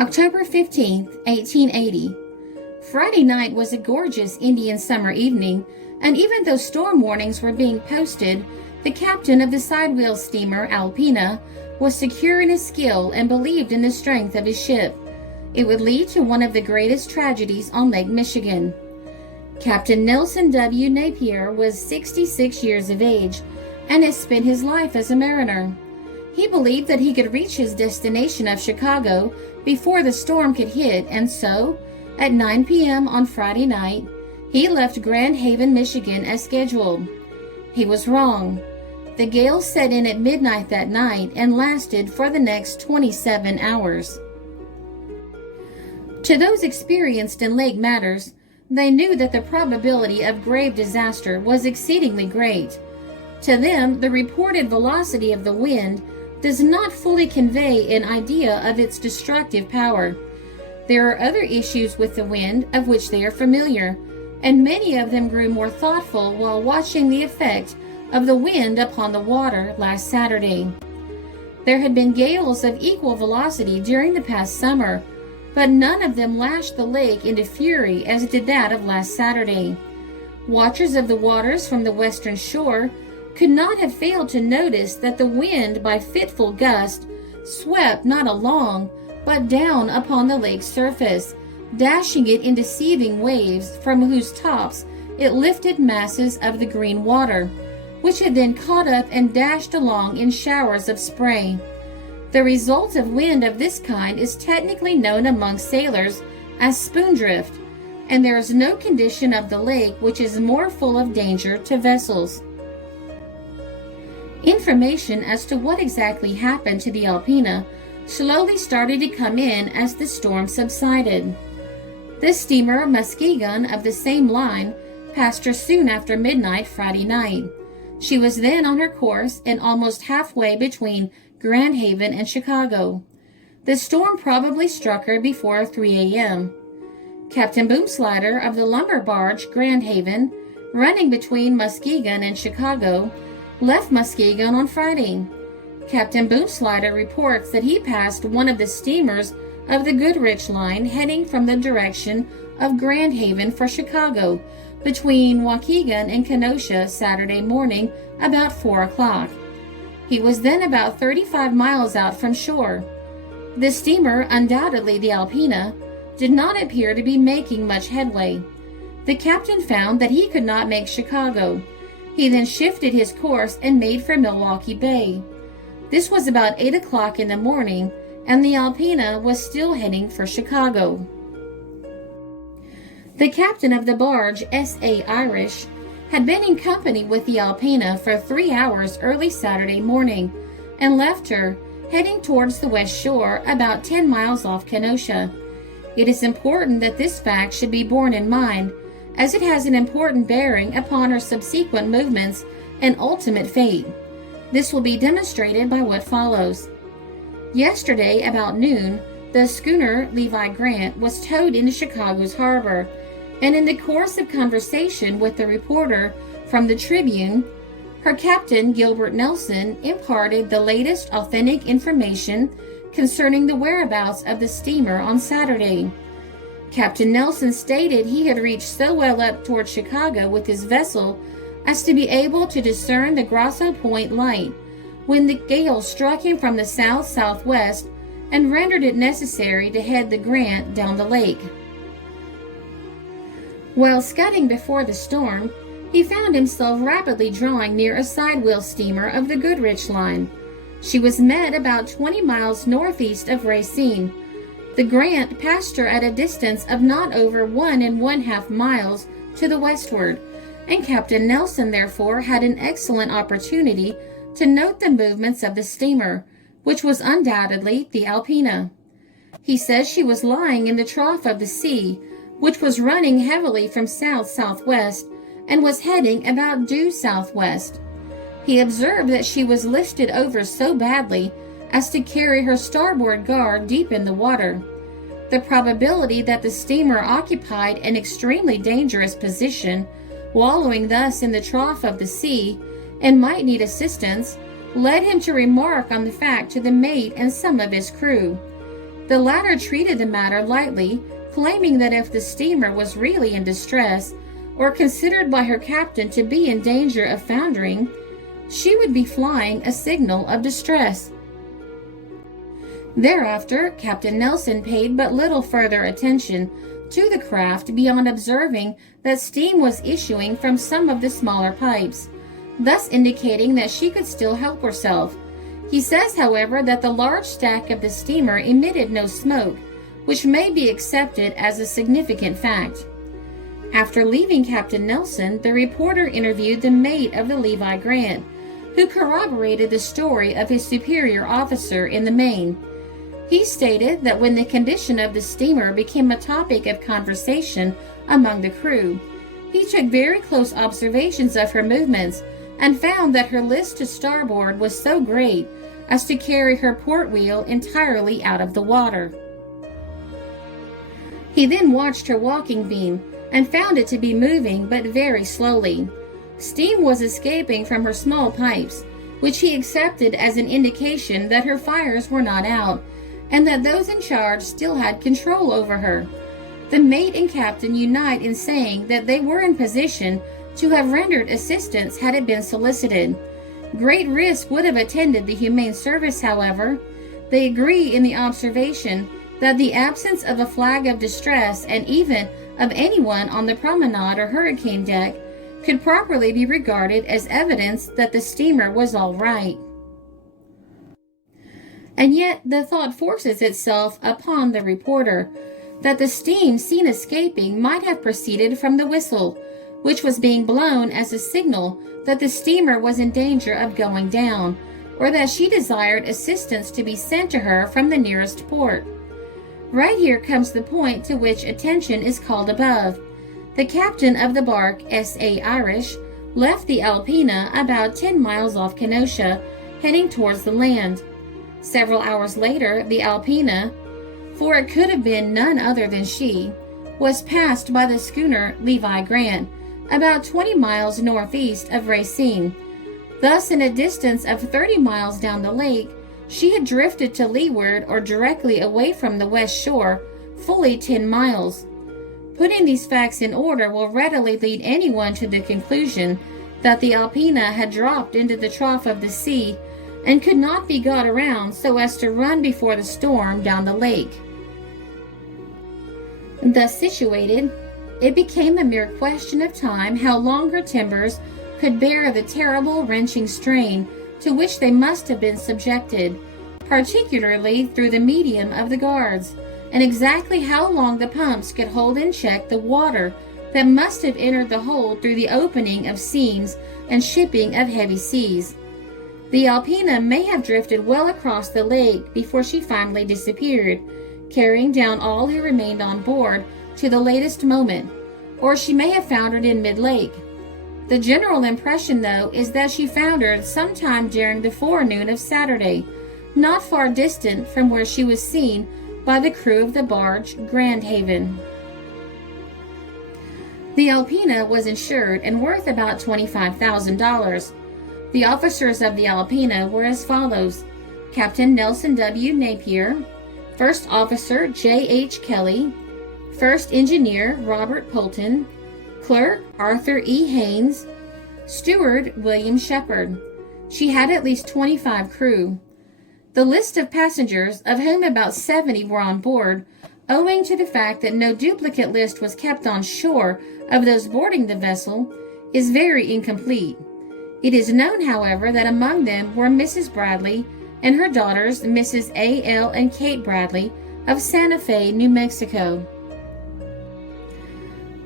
October 15th, 1880. Friday night was a gorgeous Indian summer evening, and even though storm warnings were being posted, the captain of the sidewheel steamer Alpena was secure in his skill and believed in the strength of his ship. It would lead to one of the greatest tragedies on Lake Michigan. Captain Nelson W. Napier was 66 years of age and has spent his life as a mariner. He believed that he could reach his destination of Chicago before the storm could hit, and so, at 9 p.m. on Friday night, he left Grand Haven, Michigan as scheduled. He was wrong. The gale set in at midnight that night and lasted for the next 27 hours. To those experienced in lake matters, they knew that the probability of grave disaster was exceedingly great. To them, the reported velocity of the wind does not fully convey an idea of its destructive power. There are other issues with the wind of which they are familiar, and many of them grew more thoughtful while watching the effect of the wind upon the water last Saturday. There had been gales of equal velocity during the past summer, but none of them lashed the lake into fury as did that of last Saturday. Watchers of the waters from the western shore could not have failed to notice that the wind by fitful gust swept not along but down upon the lake's surface, dashing it into seething waves from whose tops it lifted masses of the green water, which had then caught up and dashed along in showers of spray. The result of wind of this kind is technically known among sailors as spoondrift, and there is no condition of the lake which is more full of danger to vessels. Information as to what exactly happened to the Alpena slowly started to come in as the storm subsided. The steamer Muskegon of the same line passed her soon after midnight Friday night. She was then on her course and almost halfway between Grand Haven and Chicago. The storm probably struck her before 3 a.m. Captain Boomslider of the lumber barge Grand Haven, running between Muskegon and Chicago, left Muskegon on Friday. Captain Boomslider reports that he passed one of the steamers of the Goodrich line heading from the direction of Grand Haven for Chicago between Waukegan and Kenosha Saturday morning about 4 o'clock. He was then about 35 miles out from shore. The steamer, undoubtedly the Alpena, did not appear to be making much headway. The captain found that he could not make Chicago. He then shifted his course and made for Milwaukee Bay. This was about 8 o'clock in the morning, and the Alpena was still heading for Chicago. The captain of the barge, S.A. Irish, had been in company with the Alpena for 3 hours early Saturday morning and left her, heading towards the west shore about 10 miles off Kenosha. It is important that this fact should be borne in mind, as it has an important bearing upon her subsequent movements and ultimate fate. This will be demonstrated by what follows. Yesterday, about noon, the schooner Levi Grant was towed into Chicago's harbor, and in the course of conversation with the reporter from the Tribune, her captain, Gilbert Nelson, imparted the latest authentic information concerning the whereabouts of the steamer on Saturday. Captain Nelson stated he had reached so well up toward Chicago with his vessel as to be able to discern the Grasso Point light when the gale struck him from the south-southwest and rendered it necessary to head the Grant down the lake. While scudding before the storm, he found himself rapidly drawing near a sidewheel steamer of the Goodrich line. She was met about 20 miles northeast of Racine. The Grant passed her at a distance of not over 1½ miles to the westward, and Captain Nelson therefore had an excellent opportunity to note the movements of the steamer, which was undoubtedly the Alpena. He says she was lying in the trough of the sea, which was running heavily from south-southwest and was heading about due southwest. He observed that she was listed over so badly as to carry her starboard guard deep in the water. The probability that the steamer occupied an extremely dangerous position, wallowing thus in the trough of the sea, and might need assistance, led him to remark on the fact to the mate and some of his crew. The latter treated the matter lightly, claiming that if the steamer was really in distress, or considered by her captain to be in danger of foundering, she would be flying a signal of distress. Thereafter, Captain Nelson paid but little further attention to the craft beyond observing that steam was issuing from some of the smaller pipes, thus indicating that she could still help herself. He says, however, that the large stack of the steamer emitted no smoke, which may be accepted as a significant fact. After leaving Captain Nelson, the reporter interviewed the mate of the Levi Grant, who corroborated the story of his superior officer in the main. He stated that when the condition of the steamer became a topic of conversation among the crew, he took very close observations of her movements and found that her list to starboard was so great as to carry her port wheel entirely out of the water. He then watched her walking beam and found it to be moving but very slowly. Steam was escaping from her small pipes, which he accepted as an indication that her fires were not out, and that those in charge still had control over her. The mate and captain unite in saying that they were in position to have rendered assistance had it been solicited. Great risk would have attended the humane service, however. They agree in the observation that the absence of a flag of distress, and even of anyone on the promenade or hurricane deck, could properly be regarded as evidence that the steamer was all right. And yet the thought forces itself upon the reporter that the steam seen escaping might have proceeded from the whistle, which was being blown as a signal that the steamer was in danger of going down, or that she desired assistance to be sent to her from the nearest port. Right here comes the point to which attention is called above. The captain of the bark S.A. Irish left the Alpena about 10 miles off Kenosha, heading towards the land. Several hours later, the Alpena, for it could have been none other than she, was passed by the schooner Levi Grant, about 20 miles northeast of Racine. Thus, in a distance of 30 miles down the lake, she had drifted to leeward or directly away from the west shore, fully 10 miles. Putting these facts in order will readily lead anyone to the conclusion that the Alpena had dropped into the trough of the sea and could not be got around so as to run before the storm down the lake. Thus situated, it became a mere question of time how long her timbers could bear the terrible wrenching strain to which they must have been subjected, particularly through the medium of the guards, and exactly how long the pumps could hold in check the water that must have entered the hold through the opening of seams and shipping of heavy seas. The Alpena may have drifted well across the lake before she finally disappeared, carrying down all who remained on board to the latest moment, or she may have foundered in mid-lake. The general impression, though, is that she foundered sometime during the forenoon of Saturday, not far distant from where she was seen by the crew of the barge Grand Haven. The Alpena was insured and worth about $25,000. The officers of the Alpena were as follows: Captain Nelson W. Napier, First Officer J. H. Kelly, First Engineer Robert Polton, Clerk Arthur E. Haynes, Steward William Shepard. She had at least 25 crew. The list of passengers, of whom about 70 were on board, owing to the fact that no duplicate list was kept on shore of those boarding the vessel, is very incomplete. It is known, however, that among them were Mrs. Bradley and her daughters, Mrs. A. L. and Kate Bradley, of Santa Fe, New Mexico.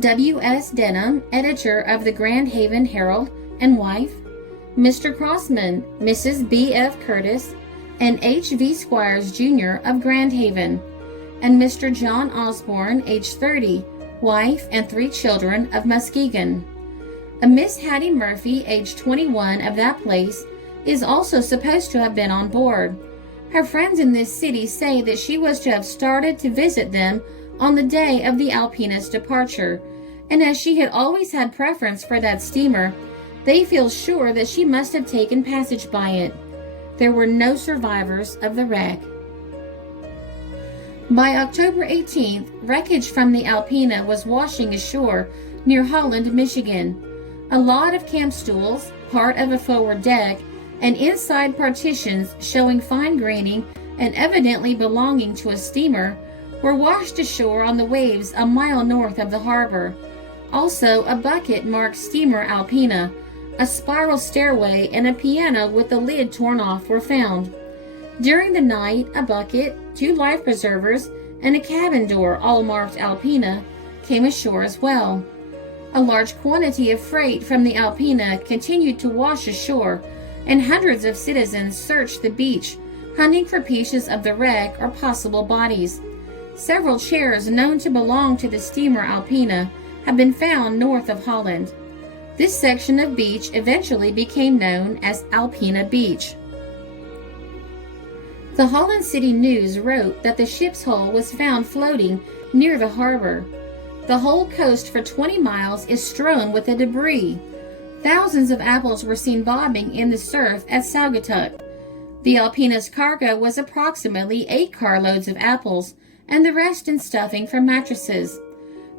W. S. Denham, editor of the Grand Haven Herald, and wife, Mr. Crossman, Mrs. B. F. Curtis, and H. V. Squires, Jr. of Grand Haven, and Mr. John Osborne, age 30, wife and 3 children, of Muskegon. A Miss Hattie Murphy, age 21, of that place, is also supposed to have been on board. Her friends in this city say that she was to have started to visit them on the day of the Alpena's departure, and as she had always had preference for that steamer, they feel sure that she must have taken passage by it. There were no survivors of the wreck. By October 18th, wreckage from the Alpena was washing ashore near Holland, Michigan. A lot of camp stools, part of a forward deck, and inside partitions showing fine graining and evidently belonging to a steamer were washed ashore on the waves a mile north of the harbor. Also, a bucket marked Steamer Alpena, a spiral stairway, and a piano with the lid torn off were found. During the night, a bucket, 2 life preservers, and a cabin door, all marked Alpena, came ashore as well. A large quantity of freight from the Alpena continued to wash ashore, and hundreds of citizens searched the beach, hunting for pieces of the wreck or possible bodies. Several chairs known to belong to the steamer Alpena have been found north of Holland. This section of beach eventually became known as Alpena Beach. The Holland City News wrote that the ship's hull was found floating near the harbor. The whole coast for 20 miles is strewn with the debris. Thousands of apples were seen bobbing in the surf at Saugatuck. The Alpena's cargo was approximately 8 carloads of apples, and the rest in stuffing for mattresses.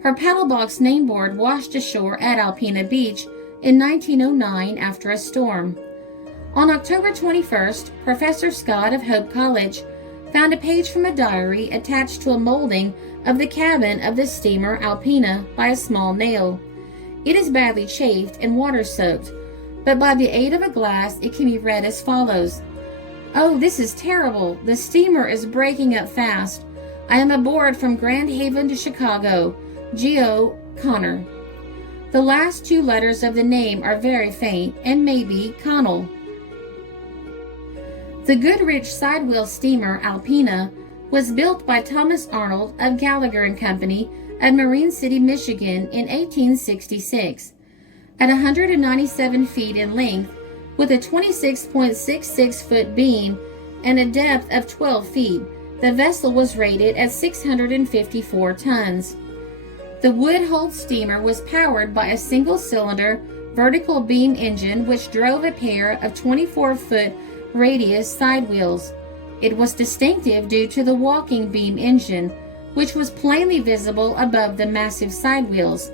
Her paddlebox nameboard washed ashore at Alpena Beach in 1909 after a storm. On October 21st, Professor Scott of Hope College found a page from a diary attached to a molding of the cabin of the steamer Alpena by a small nail. It is badly chafed and water-soaked, but by the aid of a glass it can be read as follows. "Oh, this is terrible. The steamer is breaking up fast. I am aboard from Grand Haven to Chicago. Geo. Connor." The last 2 letters of the name are very faint and may be Connell. The Goodrich sidewheel steamer Alpena was built by Thomas Arnold of Gallagher and Company at Marine City, Michigan in 1866. At 197 feet in length, with a 26.66-foot beam and a depth of 12 feet, the vessel was rated at 654 tons. The wood-hulled steamer was powered by a single-cylinder vertical beam engine which drove a pair of 24-foot radius side wheels. It was distinctive due to the walking beam engine, which was plainly visible above the massive side wheels.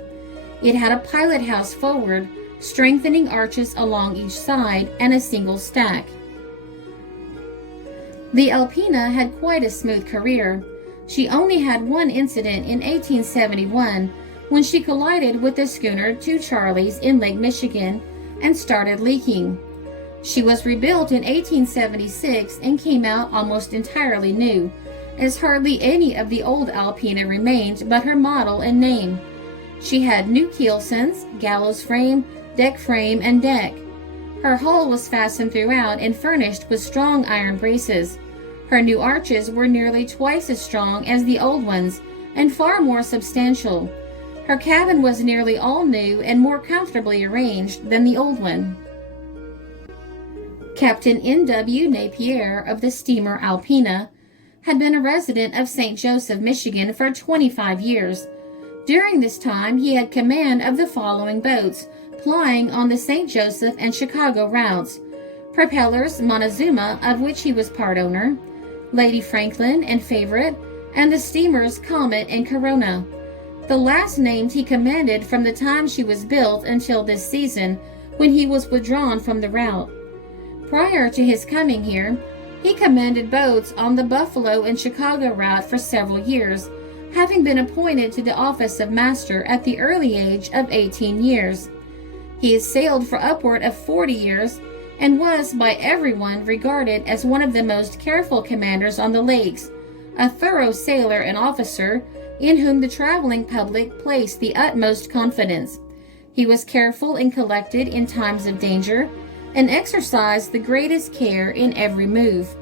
It had a pilot house forward, strengthening arches along each side, and a single stack. The Alpena had quite a smooth career. She only had one incident in 1871 when she collided with the schooner Two Charlies in Lake Michigan and started leaking. She was rebuilt in 1876 and came out almost entirely new, as hardly any of the old Alpena remained but her model and name. She had new keelsons, gallows frame, deck frame, and deck. Her hull was fastened throughout and furnished with strong iron braces. Her new arches were nearly twice as strong as the old ones and far more substantial. Her cabin was nearly all new and more comfortably arranged than the old one. Captain N.W. Napier of the steamer Alpena had been a resident of St. Joseph, Michigan for 25 years. During this time, he had command of the following boats plying on the St. Joseph and Chicago routes: Propellers Montezuma, of which he was part owner, Lady Franklin and Favorite, and the steamers Comet and Corona. The last named he commanded from the time she was built until this season, when he was withdrawn from the route. Prior to his coming here, he commanded boats on the Buffalo and Chicago route for several years, having been appointed to the office of master at the early age of 18 years. He has sailed for upward of 40 years and was by everyone regarded as one of the most careful commanders on the lakes, a thorough sailor and officer in whom the traveling public placed the utmost confidence. He was careful and collected in times of danger, and exercised the greatest care in every move.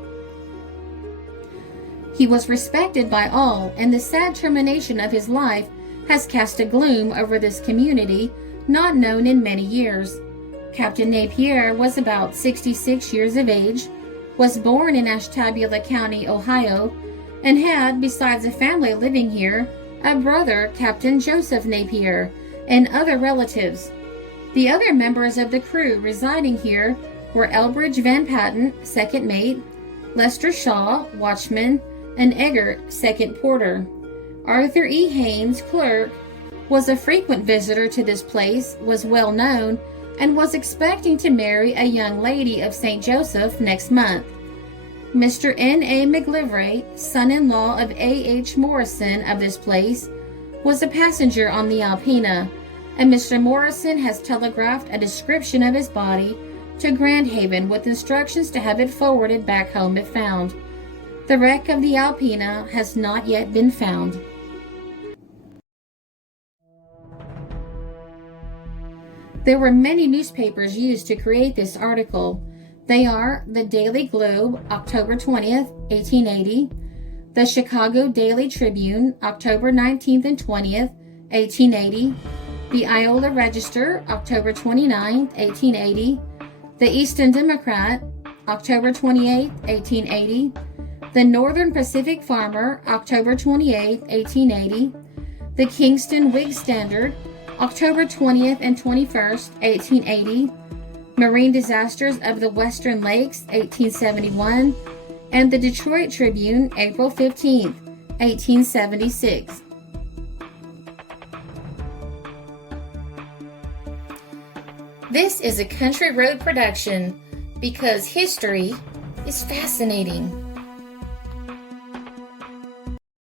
He was respected by all, and the sad termination of his life has cast a gloom over this community not known in many years. Captain Napier was about 66 years of age, was born in Ashtabula County, Ohio, and had, besides a family living here, a brother, Captain Joseph Napier, and other relatives. The other members of the crew residing here were Elbridge Van Patten, second mate, Lester Shaw, watchman, and Eggert, second porter. Arthur E. Haynes, clerk, was a frequent visitor to this place, was well known, and was expecting to marry a young lady of St. Joseph next month. Mr. N. A. McGillivray, son-in-law of A. H. Morrison of this place, was a passenger on the Alpena, and Mr. Morrison has telegraphed a description of his body to Grand Haven with instructions to have it forwarded back home if found. The wreck of the Alpena has not yet been found. There were many newspapers used to create this article. They are the Daily Globe, October 20th, 1880, the Chicago Daily Tribune, October 19th and 20th, 1880, the Iola Register, October 29th, 1880, the Easton Democrat, October 28th, 1880, the Northern Pacific Farmer, October 28th, 1880, the Kingston Whig Standard, October 20th and 21st, 1880, Marine Disasters of the Western Lakes, 1871, and the Detroit Tribune, April 15th, 1876. This is a Country Road production because history is fascinating.